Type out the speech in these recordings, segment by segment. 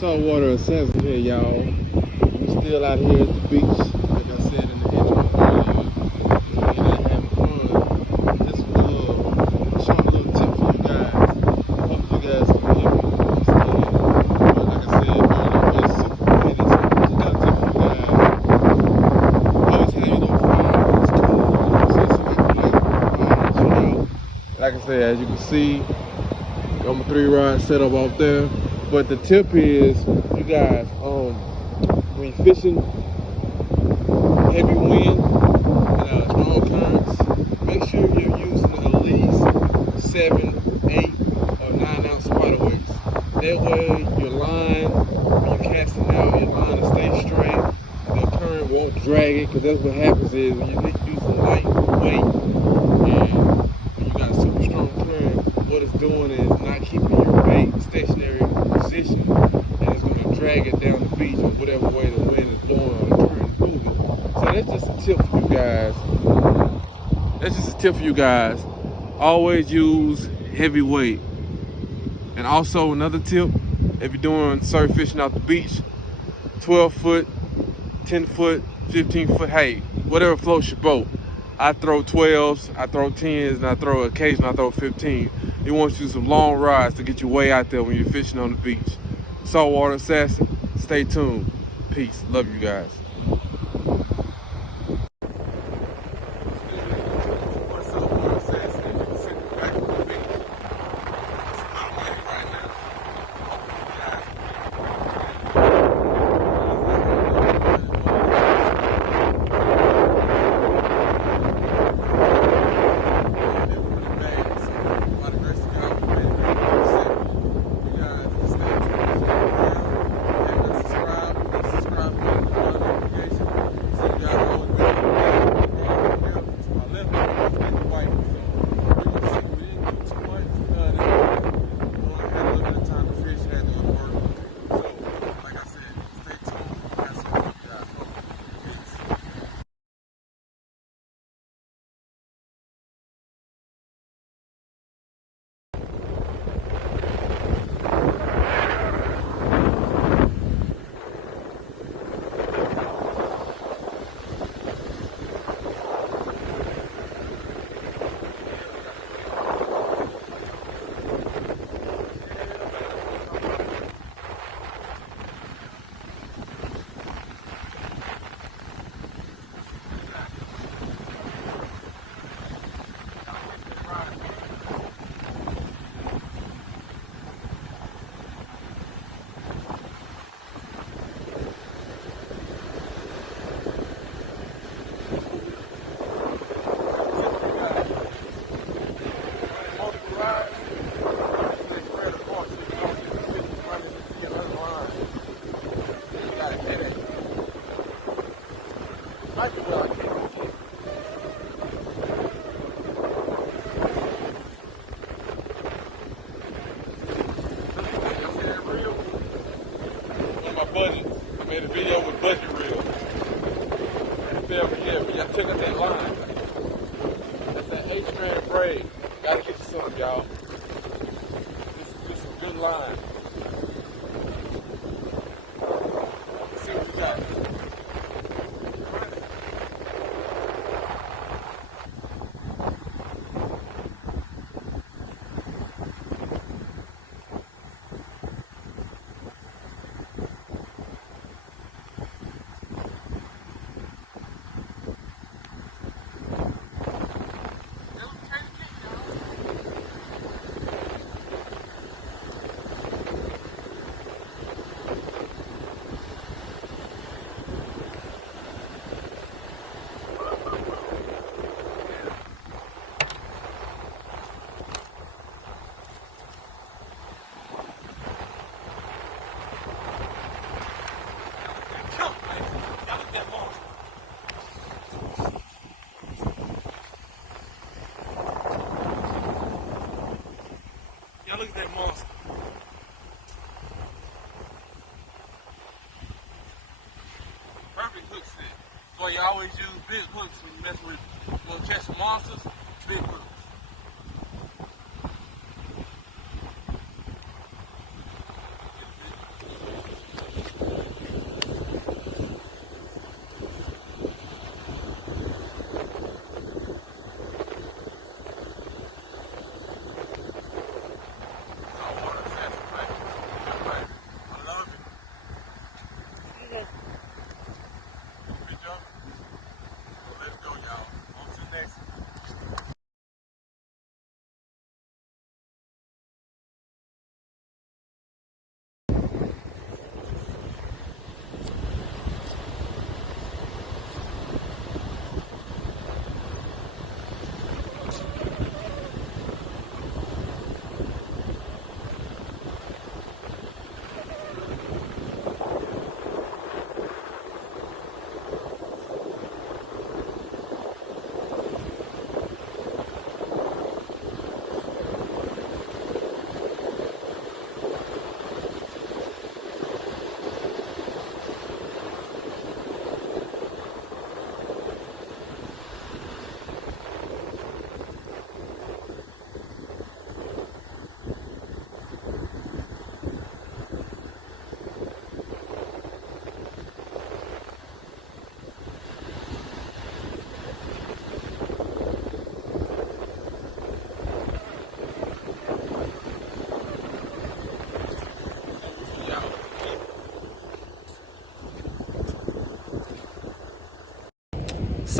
Saltwater Assassin here, y'all. We still out here at the beach, like I said in the intro earlier. We ain't having fun. Just a short little tip for you guys. Hope you guys can hear me. Understand. But like I said earlier, it's super windy, so I just got a tip for you guys. Always have your little fire. It's cool. You know what I'm saying? So I can like chill out. Like I said, as you can see, got my 3-rod set up out there. But the tip is, you guys, when you're fishing heavy wind and strong currents, make sure you're using at least 7, 8, or 9 ounce spider weights. That way, your line, when you're casting out, your line will stay straight. The current won't drag it, because that's what happens is when you use a light weight and when you got a super strong current, what it's doing is not keeping your bait stationary position, and it's going to drag it down the beach or whatever way the wind is blowing or the current is moving. So that's just a tip for you guys. That's just a tip for you guys. Always use heavy weight. And also another tip, if you're doing surf fishing out the beach, 12 foot, 10 foot, 15 foot, hey, whatever floats your boat. I throw 12s, I throw 10s, and I throw occasionally I throw 15. You want to use some long rods to get you way out there when you're fishing on the beach. Saltwater Assassin, stay tuned. Peace. Love you guys. Budget. I made a video with budget reel. Yeah, I took up that line. That's that 8-strand braid. Gotta get you some, y'all. This is a good line. Let's see what you got. Y'all look at that monster. Perfect hook set. So you always use big hooks when you mess with little catch monsters, big hooks.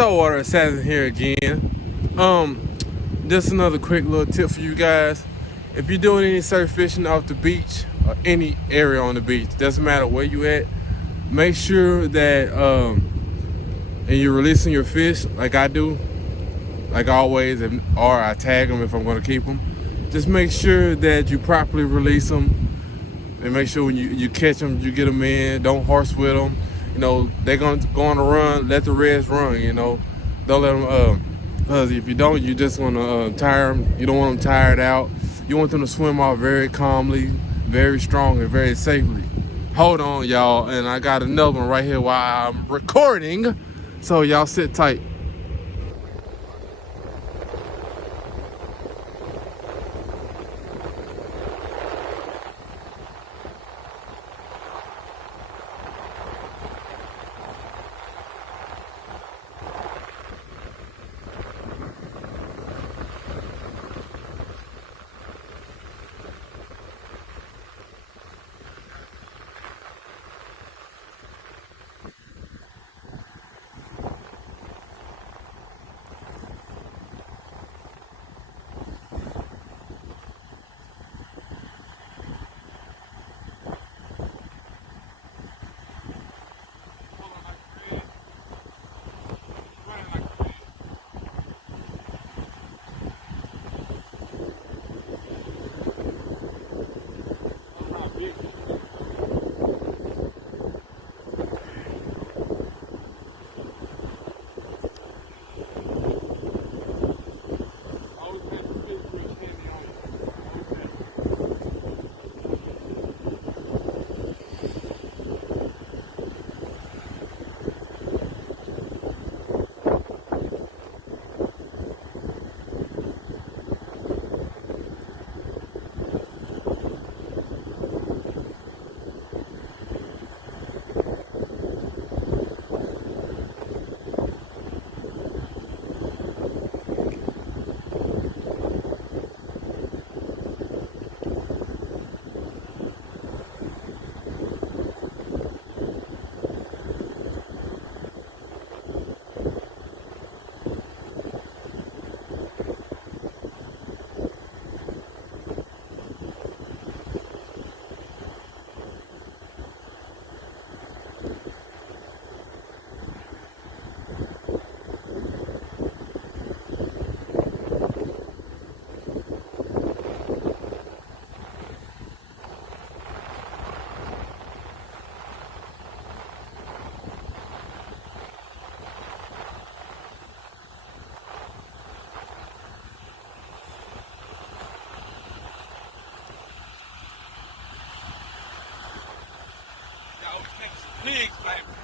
Saltwater Assassin here again. Just another quick little tip for you guys. If you're doing any surf fishing off the beach or any area on the beach, doesn't matter where you at, make sure that and you're releasing your fish like I do, like always, or I tag them if I'm going to keep them. Just make sure that you properly release them, and make sure when you catch them, you get them in. Don't horse with them. You know, they're going to go on a run. Let the rest run. You know, don't let them. Because if you don't, you just want to tire them. You don't want them tired out. You want them to swim off very calmly, very strong, and very safely. Hold on, y'all, and I got another one right here while I'm recording. So y'all sit tight. Pigs, baby.